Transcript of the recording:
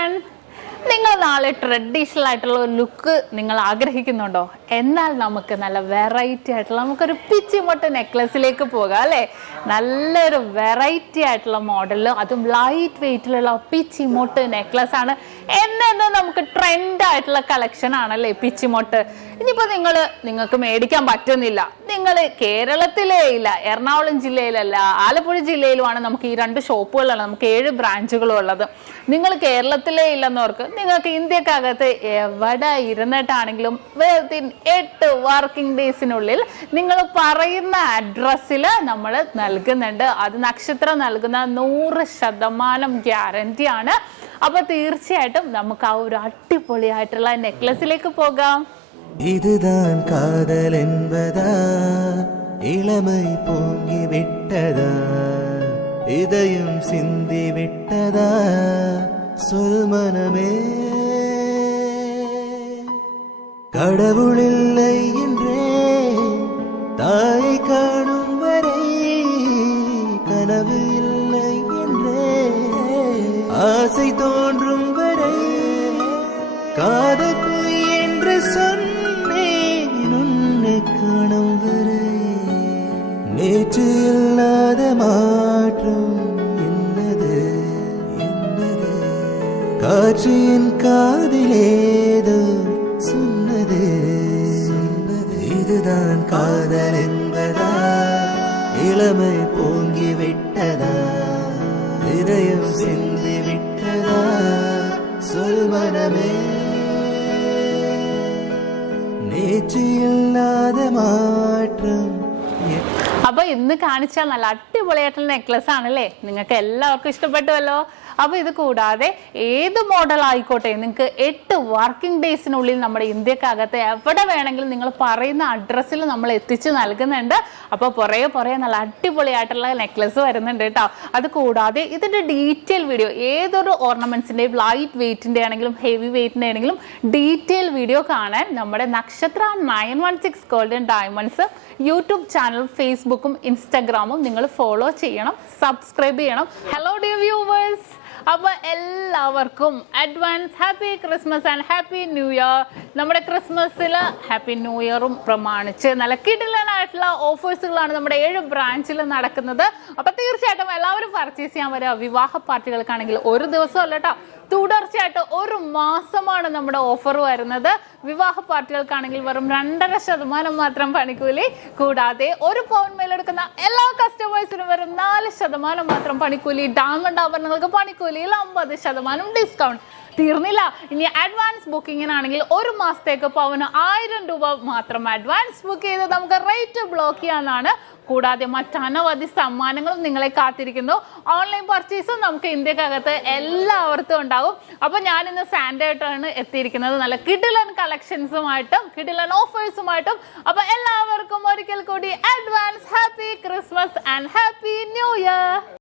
everyone. നിങ്ങൾ നാളെ traditional ആയിട്ടുള്ള ഒരു ലുക്ക് നിങ്ങൾ ആഗ്രഹിക്കുന്നുണ്ടോ? എന്നാൽ നമുക്ക് നല്ല വെറൈറ്റി ആയിട്ടുള്ള നമുക്കൊരു പിച്ചിമൊട്ട് നെക്ലസിലേക്ക് പോകാം അല്ലേ? നല്ലൊരു വെറൈറ്റി ആയിട്ടുള്ള മോഡലിൽ അതും ലൈറ്റ് വെയിറ്റിലുള്ള പിച്ചിമൊട്ട് നെക്ലസ് ആണ്. എന്നു നമുക്ക് ട്രെൻഡ് ആയിട്ടുള്ള കളക്ഷൻ ആണല്ലേ പിച്ചിമൊട്ട്. ഇനിയിപ്പോൾ നിങ്ങൾക്ക് മേടിക്കാൻ പറ്റുന്നില്ല, നിങ്ങൾ കേരളത്തിലേ ഇല്ല, എറണാകുളം ജില്ലയിലല്ല, ആലപ്പുഴ ജില്ലയിലുമാണ് നമുക്ക് ഈ 2 ഷോപ്പുകളാണ്, നമുക്ക് 7 ബ്രാഞ്ചുകളും ഉള്ളത്. നിങ്ങൾ കേരളത്തിലേ ഇല്ലെന്നവർക്ക് നിങ്ങൾക്ക് ഇന്ത്യക്കകത്ത് എവിടെ ഇരുന്നിട്ടാണെങ്കിലും 8 വർക്കിംഗ് ഡേയ്സിനുള്ളിൽ നിങ്ങൾ പറയുന്ന അഡ്രസ്സിൽ നമ്മൾ നൽകുന്നുണ്ട്. അത് നക്ഷത്രം നൽകുന്ന 100% ഗ്യാരണ്ടി ആണ്. അപ്പൊ തീർച്ചയായിട്ടും നമുക്ക് ആ ഒരു അടിപൊളിയായിട്ടുള്ള നെക്ലസിലേക്ക് പോകാം. இதுதான் காதல் என்பதா, இளமை பொங்கி விட்டதா, இதயம் சிந்தி விட்டதா, சொல் மனமே. கடவுள் இல்லை என்றே தாயை காணும் வரை, கனவு இல்லை என்றே ஆசை தோன்றும் வரை, காதல் பொய் என்று சொன்னேன் உன்னை காணும் வரை. நேற்று இல்லாத மாற்றம் என்னது என்னது, காற்றின் காதிலேதோ சொன்னது சொன்னது. இதுதான் காதல் என்பதா, இளமை பொங்கி விட்டதா, இதயம் சிந்தி விட்டதா, சொல் மனமே. நேற்று இல்லாத மாற்றம். അപ്പൊ ഇന്ന് കാണിച്ച നല്ല അടിപൊളിയായിട്ടുള്ള നെക്ലസ് ആണല്ലേ, നിങ്ങൾക്ക് എല്ലാവർക്കും ഇഷ്ടപ്പെട്ടുവല്ലോ. അപ്പൊ ഇത് കൂടാതെ ഏത് മോഡൽ ആയിക്കോട്ടെ നിങ്ങൾക്ക് 8 വർക്കിംഗ് ഡേയ്സിനുള്ളിൽ നമ്മുടെ ഇന്ത്യക്കകത്ത് എവിടെ വേണമെങ്കിലും നിങ്ങൾ പറയുന്ന അഡ്രസ്സിൽ നമ്മൾ എത്തിച്ച് നൽകുന്നുണ്ട്. അപ്പൊ പുറകെ നല്ല അടിപൊളിയായിട്ടുള്ള നെക്ലസ് വരുന്നുണ്ട് കേട്ടോ. അത് കൂടാതെ ഇതിന്റെ ഡീറ്റെയിൽ വീഡിയോ, ഏതൊരു ഓർണമെന്റ്സിന്റെയും ലൈറ്റ് വെയിറ്റിന്റെ ആണെങ്കിലും ഹെവി വെയിറ്റിന്റെ ആണെങ്കിലും ഡീറ്റെയിൽ വീഡിയോ കാണാൻ നമ്മുടെ നക്ഷത്ര 916 ഗോൾഡൻ ഡയമണ്ട്സ് യൂട്യൂബ് ചാനൽ, ഫേസ്ബുക്കും ഇൻസ്റ്റാഗ്രാമും നിങ്ങൾ ഫോളോ ചെയ്യണം, സബ്സ്ക്രൈബ് ചെയ്യണം. ഹലോ ഡിയർ വ്യൂവേഴ്സ്, അപ്പൊ എല്ലാവർക്കും advance happy Christmas and happy new year. നമ്മുടെ ക്രിസ്മസിൽ ഹാപ്പി ന്യൂ ഇയറും പ്രമാണിച്ച് നല്ല കിടിലനായിട്ടുള്ള ഓഫേഴ്സുകളാണ് നമ്മുടെ 7 ബ്രാഞ്ചിൽ നടക്കുന്നത്. അപ്പൊ തീർച്ചയായിട്ടും എല്ലാവരും പർച്ചേസ് ചെയ്യാൻ വരിക. വിവാഹ പാർട്ടികൾക്കാണെങ്കിൽ ഒരു ദിവസം അല്ല കേട്ടോ, തുടർച്ചയായിട്ട് 1 മാസമാണ് നമ്മുടെ ഓഫർ വരുന്നത്. വിവാഹ പാർട്ടികൾക്കാണെങ്കിൽ വെറും 2.5% മാത്രം പണിക്കൂലി. കൂടാതെ 1 പൗണ്ട് മേലെടുക്കുന്ന എല്ലാ കസ്റ്റമേഴ്സിനും വെറും 4% മാത്രം പണിക്കൂലി. ഡയമണ്ട് ആഭരണങ്ങൾക്ക് പണിക്കൂലിയിൽ 50% ഡിസ്കൗണ്ട്. തീർന്നില്ല, ഇനി അഡ്വാൻസ് ബുക്കിങ്ങിനാണെങ്കിൽ 1 മാസത്തേക്ക് പവന് 1000 രൂപ മാത്രം അഡ്വാൻസ് ബുക്ക് ചെയ്ത് നമുക്ക് റേറ്റ് ബ്ലോക്ക് ചെയ്യാനാണ്. കൂടാതെ മറ്റനവധി സമ്മാനങ്ങളും നിങ്ങളെ കാത്തിരിക്കുന്നു. ഓൺലൈൻ പർച്ചേസും നമുക്ക് ഇന്ത്യക്കകത്ത് എല്ലാവർക്കും ഉണ്ടാവും. അപ്പൊ ഞാൻ ഇന്ന് സാൻഡേ ആയിട്ടാണ് എത്തിയിരിക്കുന്നത്, നല്ല കിടിലൻ കളക്ഷൻസുമായിട്ടും കിടിലൻ ഓഫേഴ്സുമായിട്ടും. അപ്പൊ എല്ലാവർക്കും ഒരിക്കൽ കൂടി advance happy Christmas and happy new year.